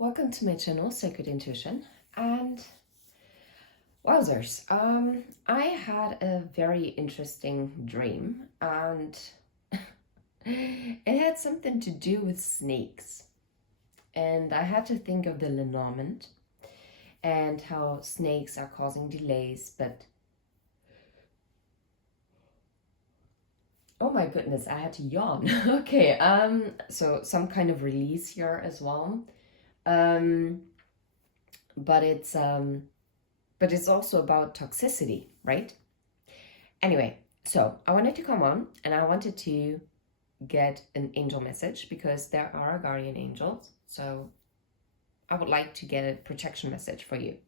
Welcome to my channel, Sacred Intuition, and wowzers, I had a very interesting dream, and it had something to do with snakes, and I had to think of the Lenormand and how snakes are causing delays, but oh my goodness, I had to yawn. Okay, so some kind of release here as well. Um, but it's also about toxicity, right? Anyway, so I wanted to come on and I wanted to get an angel message because there are guardian angels. So I would like to get a protection message for you.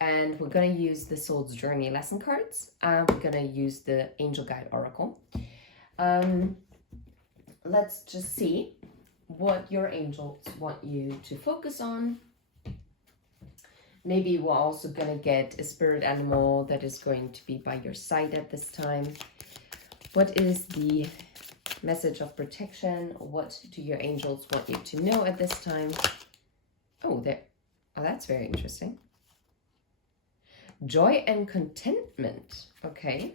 And we're going to use the Soul's Journey lesson cards. We're going to use the Angel Guide Oracle. Let's just see what your angels want you to focus on. Maybe we're also going to get a spirit animal that is going to be by your side at this time. What is the message of protection? What do your angels want you to know at this time? Oh, that's very interesting. Joy and contentment. Okay.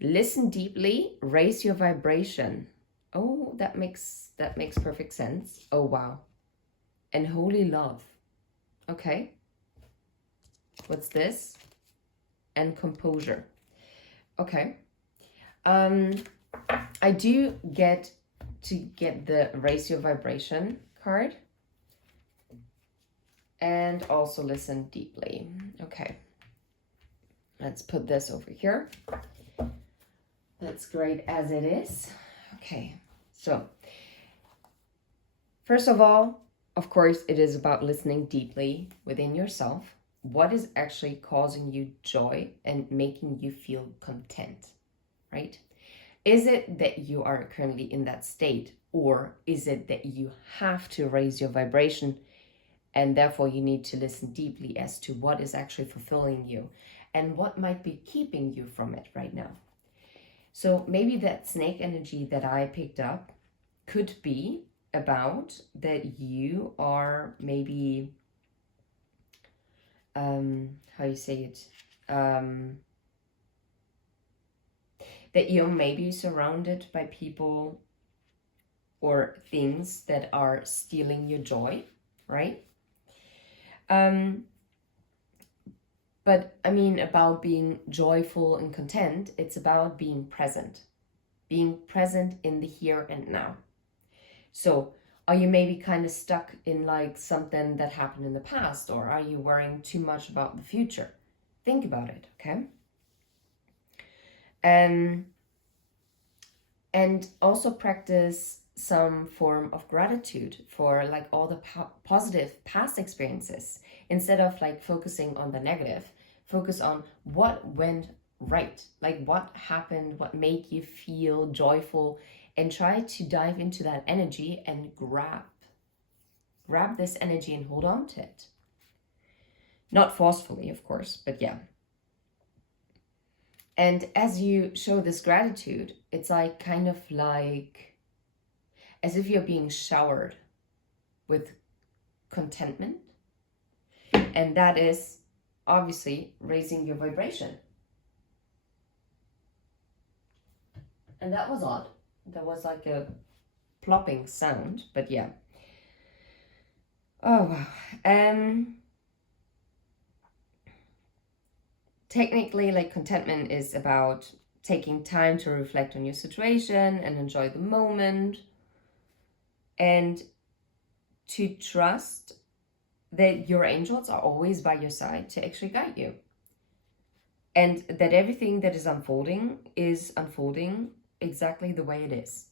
Listen deeply, raise your vibration. Oh, that makes perfect sense. Oh, wow. And holy love. Okay. What's this? And composure. Okay. I do get the raise your vibration card. And also listen deeply. Okay. Let's put this over here. That's great as it is. Okay. So, first of all, of course, it is about listening deeply within yourself. What is actually causing you joy and making you feel content, right? Is it that you are currently in that state, or is it that you have to raise your vibration and therefore you need to listen deeply as to what is actually fulfilling you and what might be keeping you from it right now? So maybe that snake energy that I picked up could be about that you are maybe, how you say it, that you're maybe surrounded by people or things that are stealing your joy, right? But I mean, about being joyful and content, it's about being present in the here and now. So are you maybe kind of stuck in like something that happened in the past, or are you worrying too much about the future? Think about it, okay? And also practice some form of gratitude for like all the positive past experiences. Instead of like focusing on the negative, focus on what went right, like what happened, what made you feel joyful, and try to dive into that energy and grab this energy and hold on to it. Not forcefully, of course, but yeah. And as you show this gratitude, it's like kind of like as if you're being showered with contentment. And that is obviously raising your vibration. And that was odd. That was like a plopping sound, but yeah. Oh, wow. Technically, like contentment is about taking time to reflect on your situation and enjoy the moment, and to trust that your angels are always by your side to actually guide you, and that everything that is unfolding exactly the way it is.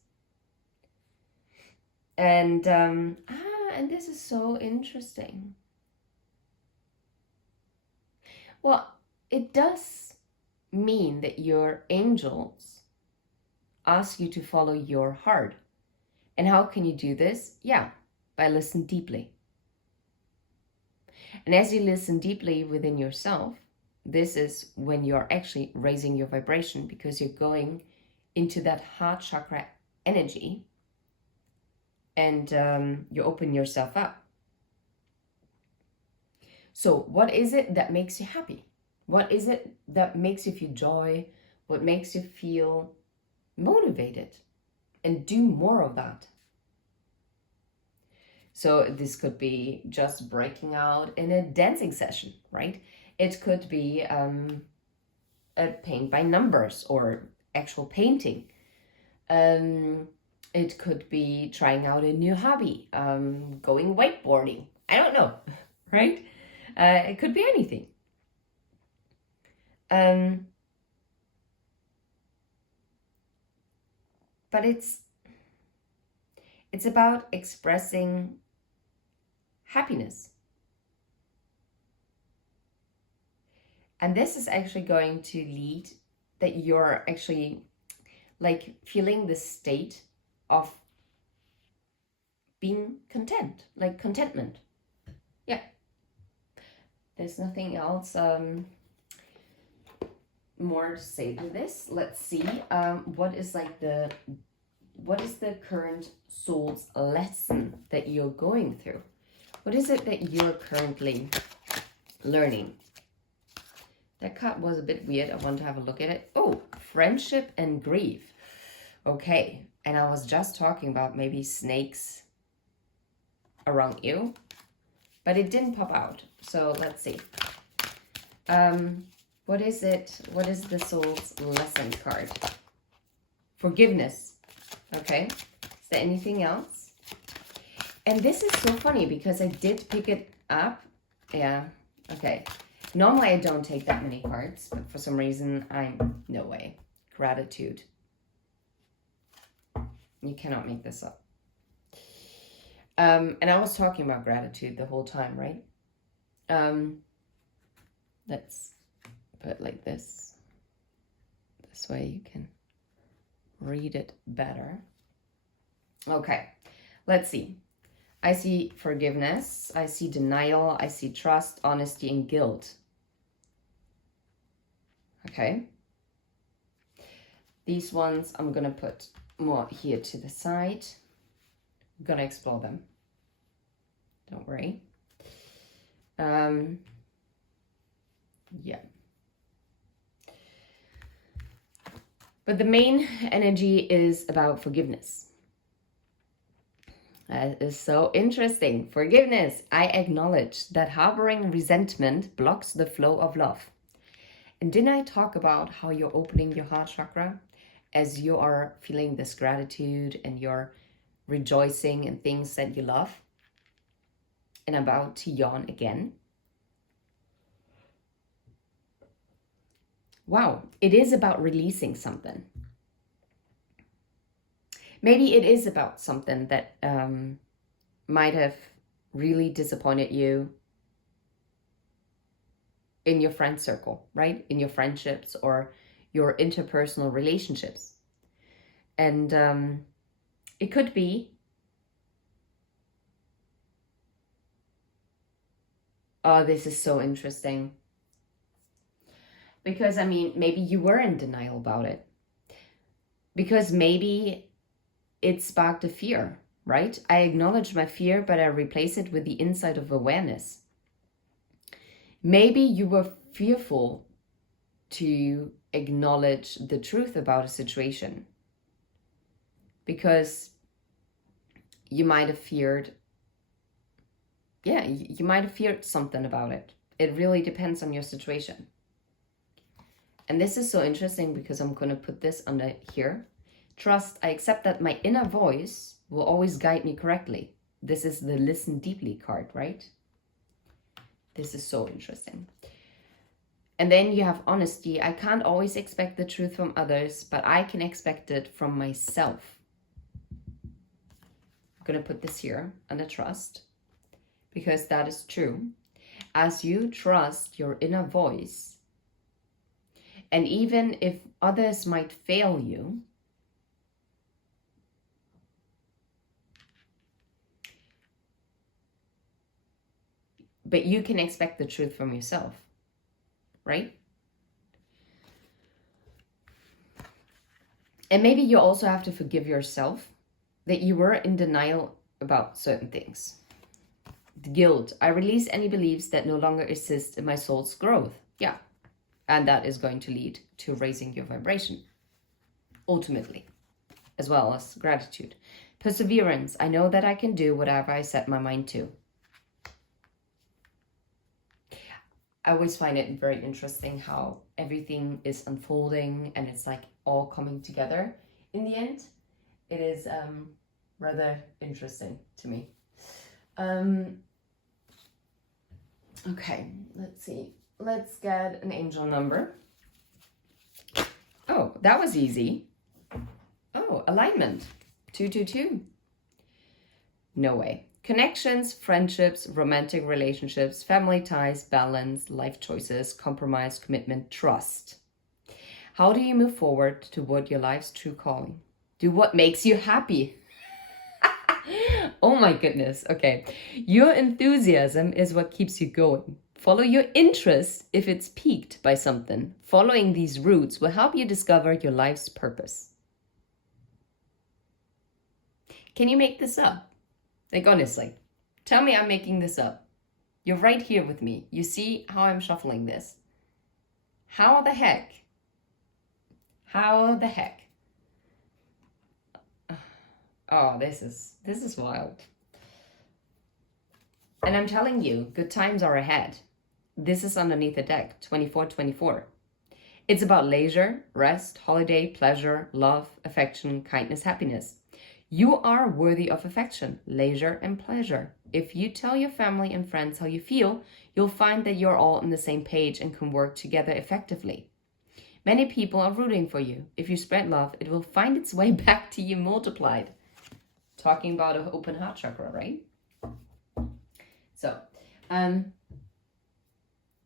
And and this is so interesting. Well, it does mean that your angels ask you to follow your heart. And how can you do this? Yeah, by listening deeply. And as you listen deeply within yourself, this is when you're actually raising your vibration, because you're going into that heart chakra energy, and you open yourself up So what is it that makes you happy? What is it that makes you feel joy? What makes you feel motivated? And do more of that. So this could be just breaking out in a dancing session, right? It could be a paint by numbers or actual painting. It could be trying out a new hobby, going wakeboarding. I don't know, right? It could be anything. But it's about expressing happiness. And this is actually going to lead that you're actually like feeling the state of being content, like contentment. Yeah. There's nothing else more to say to this. Let's see. What is the current soul's lesson that you're going through? What is it that you're currently learning? That card was a bit weird. I want to have a look at it. Oh, friendship and grief. Okay. And I was just talking about maybe snakes around you, but it didn't pop out. So let's see. What is it? What is the soul's lesson card? Forgiveness. Okay. Is there anything else? And this is so funny because I did pick it up. Yeah. Okay. Normally I don't take that many cards, but for some reason no way. Gratitude. You cannot make this up. And I was talking about gratitude the whole time, right? Let's put it like this. This way you can read it better. Okay, let's see. I see forgiveness, I see denial, I see trust, honesty, and guilt. Okay. These ones I'm gonna put more here to the side. I'm gonna explore them. Don't worry. Yeah. But the main energy is about forgiveness. That is so interesting. Forgiveness. I acknowledge that harboring resentment blocks the flow of love. And didn't I talk about how you're opening your heart chakra as you are feeling this gratitude and you're rejoicing in things that you love? And I'm about to yawn again. Wow, it is about releasing something. Maybe it is about something that might have really disappointed you in your friend circle, right? In your friendships or your interpersonal relationships. And it could be, oh, this is so interesting. Because, I mean, maybe you were in denial about it. Because maybe it sparked a fear, right? I acknowledge my fear, but I replace it with the insight of awareness. Maybe you were fearful to acknowledge the truth about a situation because you might have feared, you might have feared something about it. It really depends on your situation. And this is so interesting because I'm going to put this under here. Trust, I accept that my inner voice will always guide me correctly. This is the listen deeply card, right? This is so interesting. And then you have honesty. I can't always expect the truth from others, but I can expect it from myself. I'm going to put this here under trust because that is true. As you trust your inner voice, and even if others might fail you, but you can expect the truth from yourself, right? And maybe you also have to forgive yourself that you were in denial about certain things. The guilt. I release any beliefs that no longer assist in my soul's growth. Yeah. And that is going to lead to raising your vibration, ultimately, as well as gratitude. Perseverance. I know that I can do whatever I set my mind to. I always find it very interesting how everything is unfolding and it's like all coming together in the end. It is rather interesting to me. Okay, let's see. Let's get an angel number. Oh, that was easy. Oh, alignment. 222. No way. Connections, friendships, romantic relationships, family ties, balance, life choices, compromise, commitment, trust. How do you move forward toward your life's true calling? Do what makes you happy. Oh my goodness. Okay. Your enthusiasm is what keeps you going. Follow your interest if it's piqued by something. Following these routes will help you discover your life's purpose. Can you make this up? Like, honestly, tell me I'm making this up. You're right here with me. You see how I'm shuffling this. How the heck? How the heck? Oh, this is wild. And I'm telling you, good times are ahead. This is underneath the deck, 2424. It's about leisure, rest, holiday, pleasure, love, affection, kindness, happiness. You are worthy of affection, leisure, and pleasure. If you tell your family and friends how you feel, you'll find that you're all on the same page and can work together effectively. Many people are rooting for you. If you spread love, it will find its way back to you multiplied. Talking about an open heart chakra, right? So,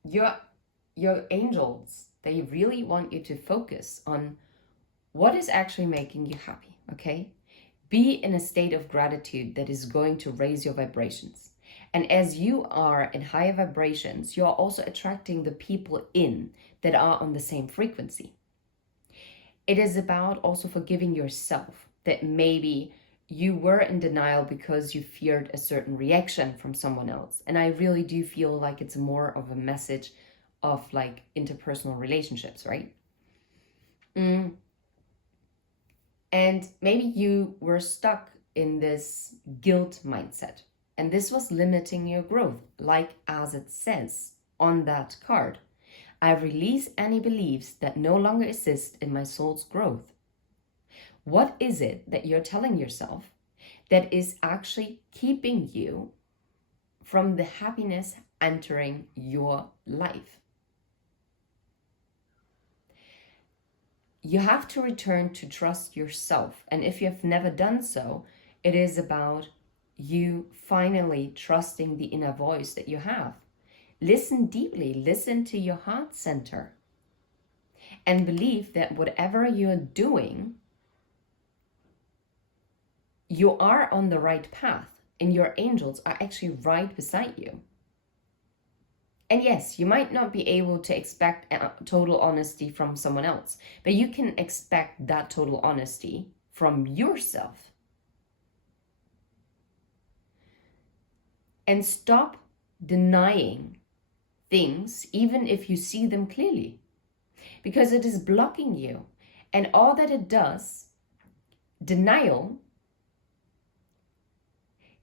your angels, they really want you to focus on what is actually making you happy, okay? Be in a state of gratitude that is going to raise your vibrations. And as you are in higher vibrations, you're also attracting the people in that are on the same frequency. It is about also forgiving yourself that maybe you were in denial because you feared a certain reaction from someone else. And I really do feel like it's more of a message of like interpersonal relationships, right? And maybe you were stuck in this guilt mindset, and this was limiting your growth, like as it says on that card. I release any beliefs that no longer assist in my soul's growth. What is it that you're telling yourself that is actually keeping you from the happiness entering your life? You have to return to trust yourself. And if you have never done so, it is about you finally trusting the inner voice that you have. Listen deeply, listen to your heart center, and believe that whatever you're doing, you are on the right path, and your angels are actually right beside you. And yes, you might not be able to expect total honesty from someone else, but you can expect that total honesty from yourself. And stop denying things, even if you see them clearly, because it is blocking you. And all that it does, denial,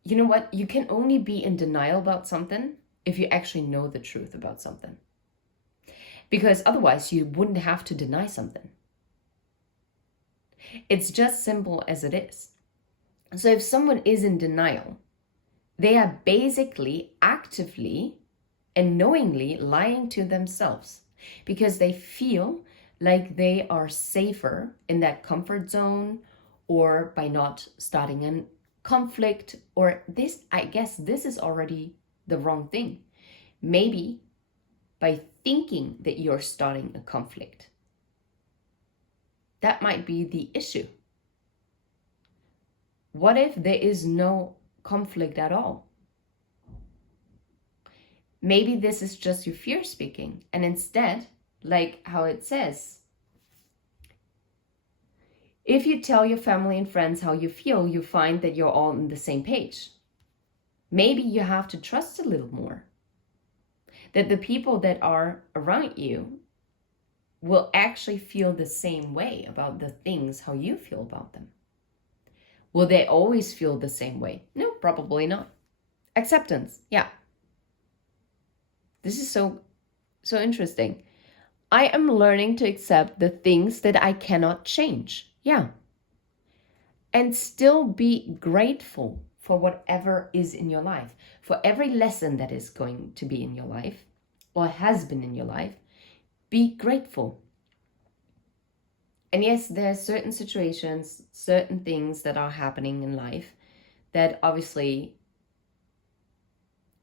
you know what? You can only be in denial about something if you actually know the truth about something. Because otherwise you wouldn't have to deny something. It's just simple as it is. So if someone is in denial, they are basically actively and knowingly lying to themselves, because they feel like they are safer in that comfort zone, or by not starting a conflict, or this, I guess this is already the wrong thing. Maybe by thinking that you're starting a conflict. That might be the issue. What if there is no conflict at all? Maybe this is just your fear speaking, and instead, like how it says, if you tell your family and friends how you feel, you find that you're all on the same page. Maybe you have to trust a little more. That the people that are around you will actually feel the same way about the things how you feel about them. Will they always feel the same way? No, probably not. Acceptance, yeah. This is so interesting. I am learning to accept the things that I cannot change. Yeah. And still be grateful for whatever is in your life, for every lesson that is going to be in your life or has been in your life. Be grateful. And yes, there are certain situations, certain things that are happening in life that obviously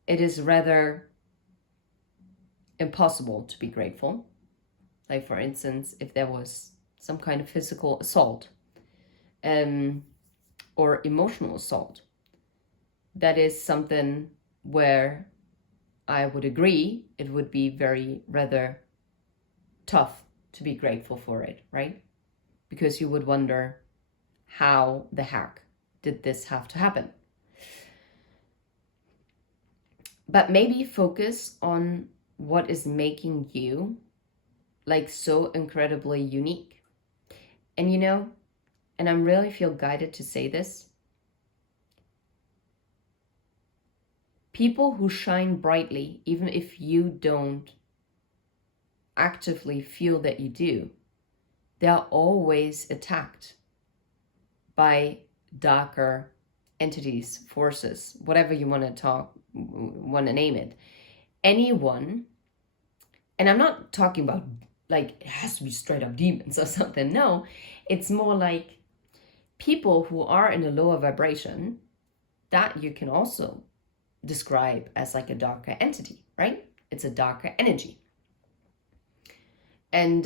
it is rather impossible to be grateful. Like, for instance, if there was some kind of physical assault or emotional assault, that is something where I would agree it would be very rather tough to be grateful for it, right? Because you would wonder, how the heck did this have to happen? But maybe focus on what is making you like so incredibly unique. And you know, and I really feel guided to say this, people who shine brightly, even if you don't actively feel that you do, they are always attacked by darker entities, forces, whatever you want to name it. Anyone, and I'm not talking about like it has to be straight up demons or something. No, it's more like people who are in a lower vibration that you can also describe as like a darker entity, right? It's a darker energy. And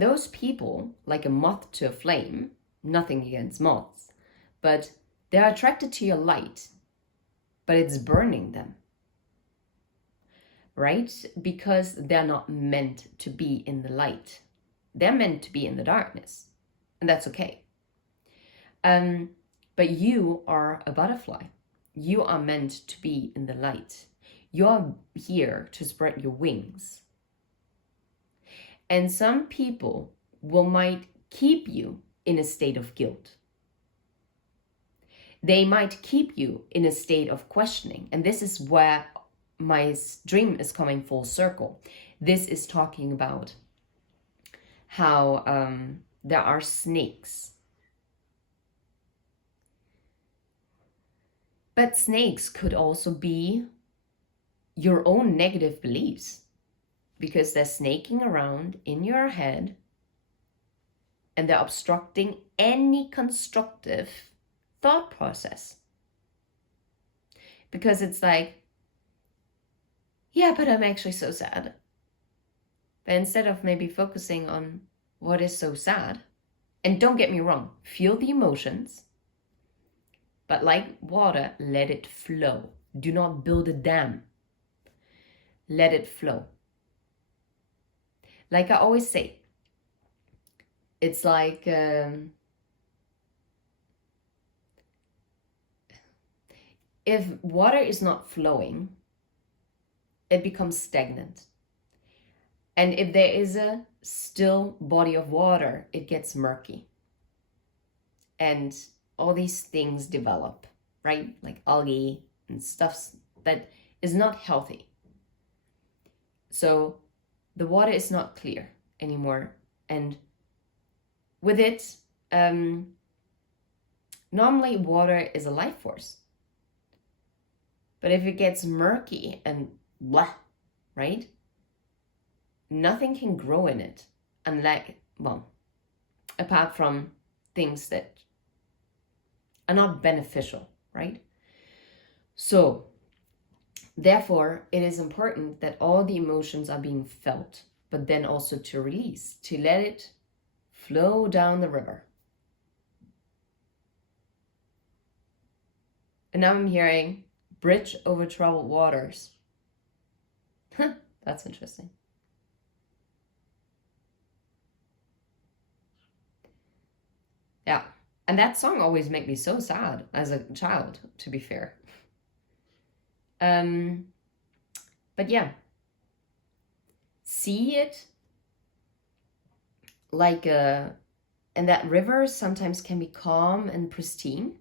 those people, like a moth to a flame, nothing against moths, but they're attracted to your light, but it's burning them, right? Because they're not meant to be in the light. They're meant to be in the darkness, and that's okay. But you are a butterfly. You are meant to be in the light. You're here to spread your wings. And some people might keep you in a state of guilt. They might keep you in a state of questioning. And this is where my dream is coming full circle. This is talking about how there are snakes. But snakes could also be your own negative beliefs, because they're snaking around in your head and they're obstructing any constructive thought process. Because it's like, yeah, but I'm actually so sad. But instead of maybe focusing on what is so sad, and don't get me wrong, feel the emotions, but like water, let it flow. Do not build a dam. Let it flow. Like I always say, it's like if water is not flowing, it becomes stagnant. And if there is a still body of water, it gets murky. And all these things develop, right? Like algae and stuff that is not healthy. So the water is not clear anymore. And with it, normally water is a life force. But if it gets murky and blah, right? Nothing can grow in it unless, well, apart from things that are not beneficial, right? So, therefore, it is important that all the emotions are being felt, but then also to release, to let it flow down the river. And now I'm hearing bridge over troubled waters. That's interesting. Yeah. And that song always made me so sad as a child, to be fair. But yeah, see it like and that river sometimes can be calm and pristine,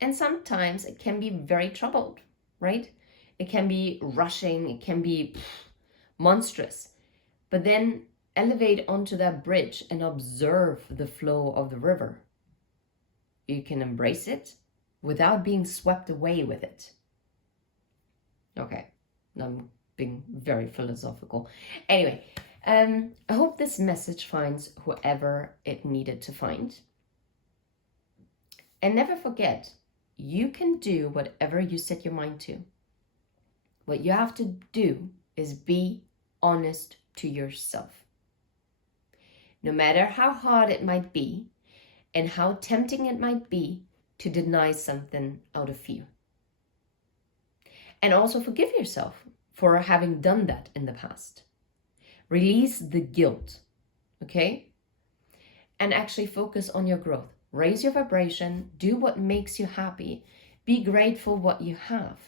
and sometimes it can be very troubled, right? It can be rushing, it can be monstrous. But then elevate onto that bridge and observe the flow of the river. You can embrace it without being swept away with it. Okay, I'm being very philosophical. Anyway, I hope this message finds whoever it needed to find. And never forget, you can do whatever you set your mind to. What you have to do is be honest to yourself. No matter how hard it might be and how tempting it might be to deny something out of fear. And also forgive yourself for having done that in the past. Release the guilt, okay? And actually focus on your growth. Raise your vibration, do what makes you happy, be grateful what you have,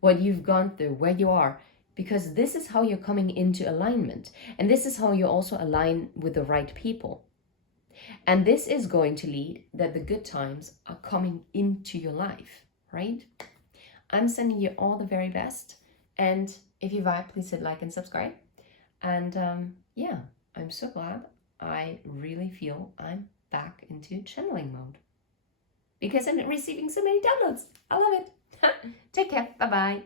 what you've gone through, where you are, because this is how you're coming into alignment. And this is how you also align with the right people. And this is going to lead that the good times are coming into your life, right? I'm sending you all the very best. And if you vibe, please hit like and subscribe. And yeah, I'm so glad. I really feel I'm back into channeling mode because I'm receiving so many downloads. I love it. Take care. Bye-bye.